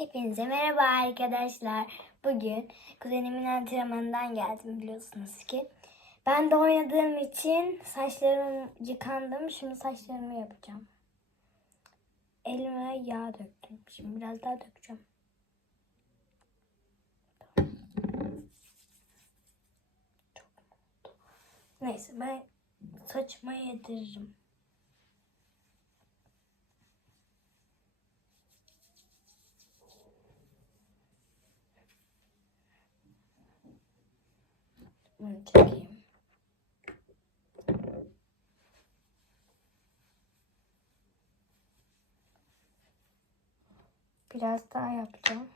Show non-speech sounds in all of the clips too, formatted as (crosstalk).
Hepinize merhaba arkadaşlar. Bugün kuzenimin antrenmanından geldim biliyorsunuz ki. Ben de oynadığım için saçlarım yıkandım. Şimdi saçlarımı yapacağım. Elime yağ döktüm. Şimdi biraz daha dökeceğim. Neyse ben saçıma yediririm. Bunu çekeyim. Biraz daha yapacağım.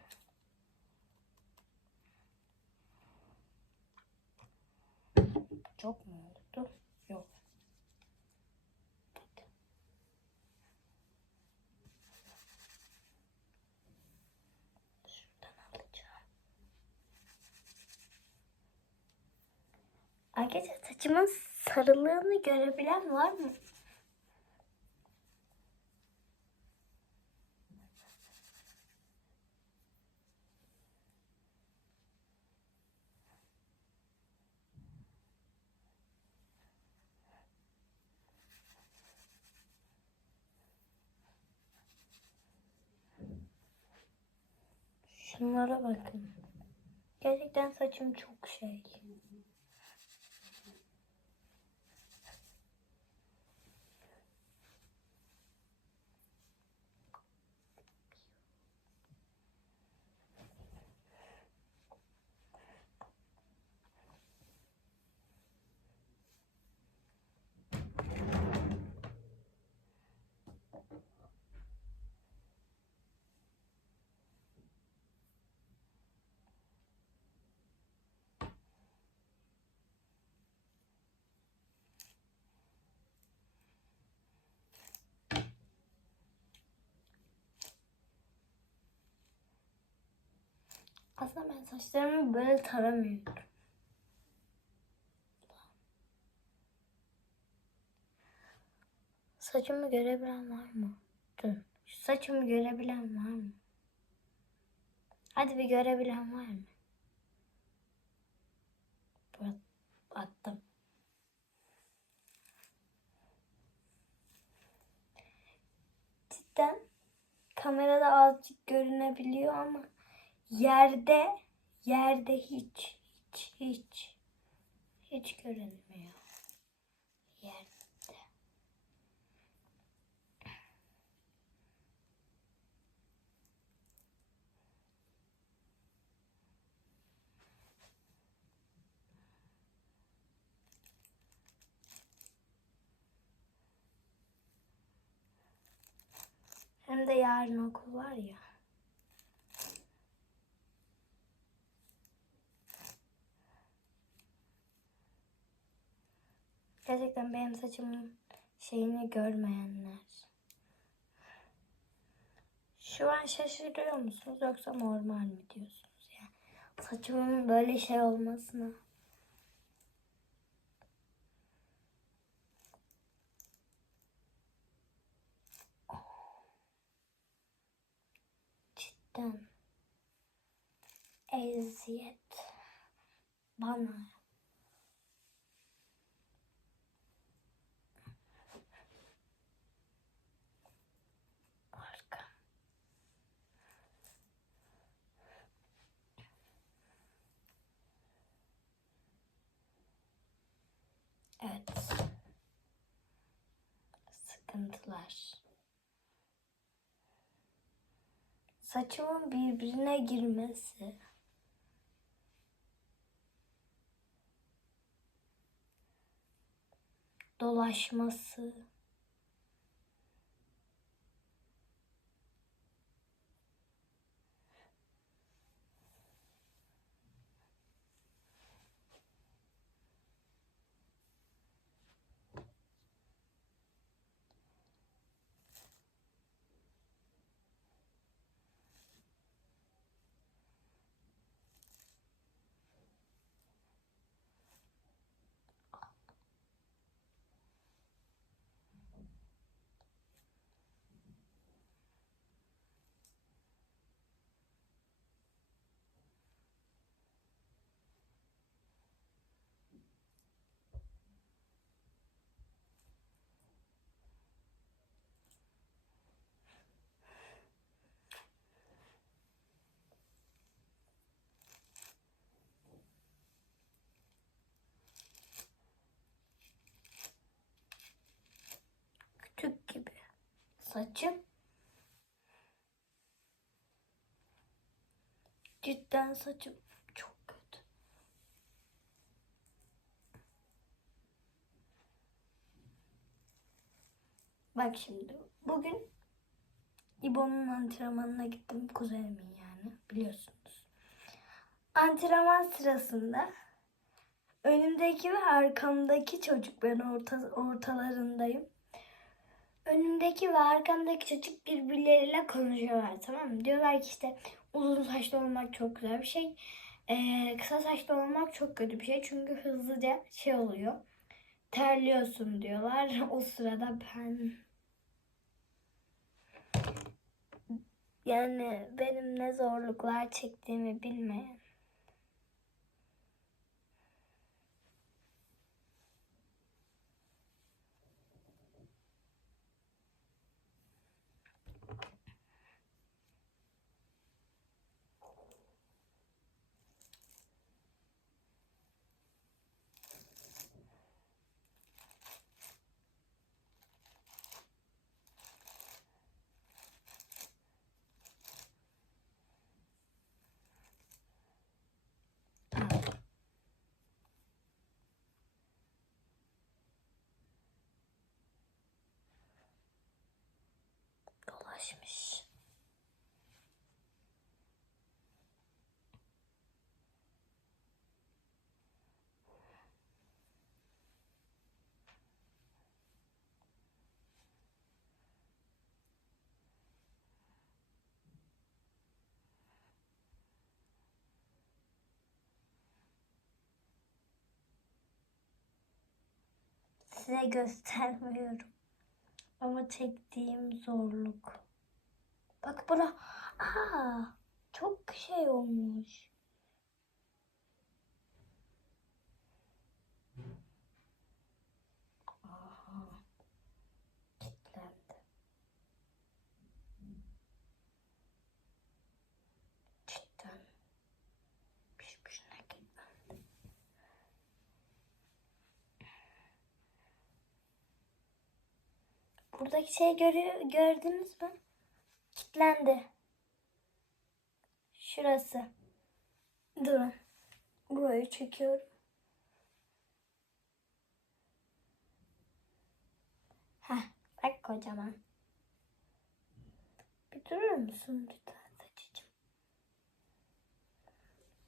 Çok mu Arkadaşlar saçımın sarılığını görebilen var mı? Şunlara bakın. Gerçekten saçım çok şey. Aslında ben saçlarımı böyle taramıyorum. Saçımı görebilen var mı? Dur. Şu saçımı görebilen var mı? Hadi bir görebilen var mı? Attım. Cidden kamerada azıcık görünebiliyor ama yerde yerde hiç hiç hiç hiç görünmüyor. Yerde. Hem de yarın okul var ya. Gerçekten benim saçımın şeyini görmeyenler. Şu an şaşırıyor musunuz yoksa normal mi diyorsunuz ya? Saçımın böyle şey olmasına. Cidden eziyet bana. Evet. Sıkıntılar. Saçımın birbirine girmesi. Dolaşması. Saçım. Cidden saçım çok kötü. Bak şimdi bugün İbo'nun antrenmanına gittim kuzenimin yani biliyorsunuz. Antrenman sırasında önümdeki ve arkamdaki çocuk ben orta, ortalarındayım. Önümdeki ve arkamdaki çocuk birbirleriyle konuşuyorlar tamam mı? Diyorlar ki işte uzun saçlı olmak çok güzel bir şey. Ee, kısa saçlı olmak çok kötü bir şey. Çünkü hızlıca şey oluyor. Terliyorsun diyorlar. (laughs) O sırada ben yani benim ne zorluklar çektiğimi bilmeyen dolaşmış. Size göstermiyorum. Ama çektiğim zorluk. Bak bura. Aa, çok şey olmuş. Buradaki şey görüyor, gördünüz mü? Kilitlendi. Şurası. Durun. Burayı çekiyorum. Heh, bak kocaman. Bir durur musun lütfen saçıcığım?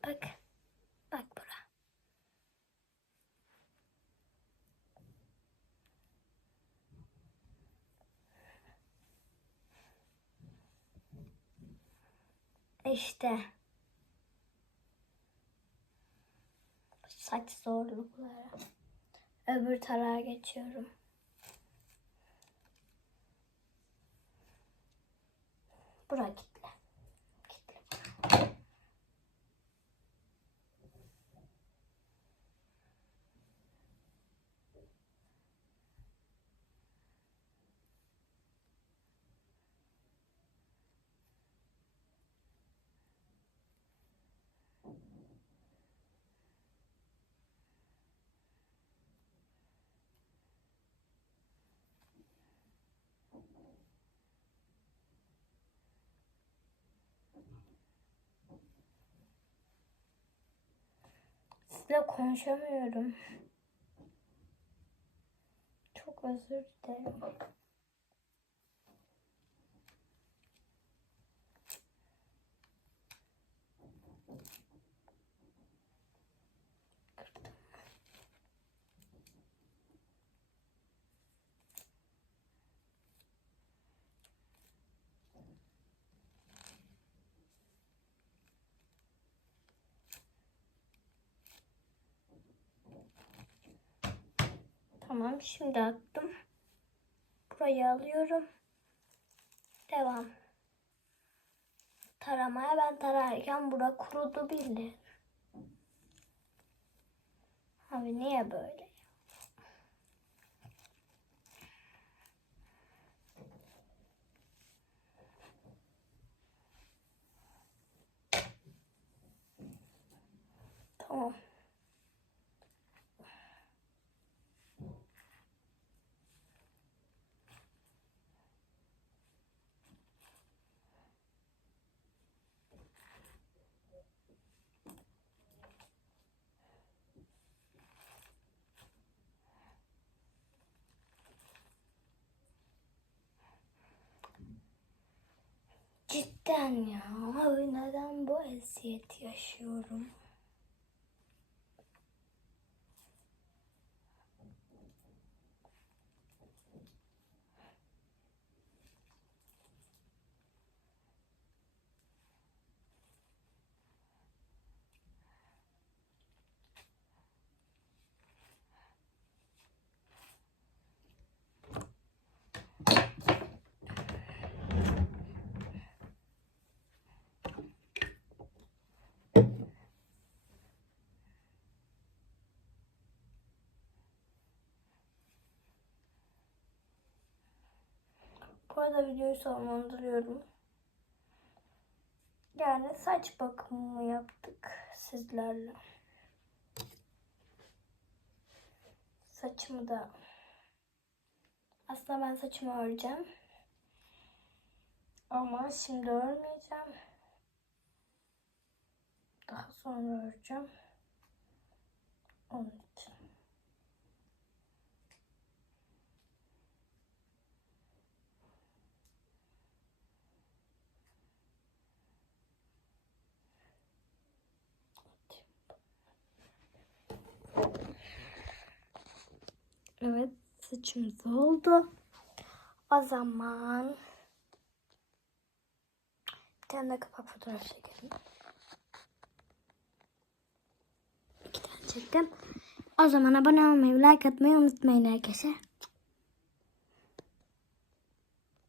Bak. Bak bura. İşte. Saç zorlukları. Öbür tarağa geçiyorum. Bura kitle. Sizle konuşamıyorum. Çok özür dilerim. Tamam şimdi attım. Burayı alıyorum. Devam. Taramaya ben tararken bura kurudu bildi. Abi niye böyle? Tamam. Cidden ya. Neden bu eziyeti yaşıyorum? Bu arada videoyu sonlandırıyorum. Yani saç bakımı yaptık sizlerle. Saçımı da aslında ben saçımı öreceğim. Ama şimdi örmeyeceğim. Daha sonra öreceğim. Onun için. Evet saçımız oldu. O zaman bir tane de kapak fotoğraf çekelim. İki tane çektim. O zaman abone olmayı, like atmayı unutmayın arkadaşlar.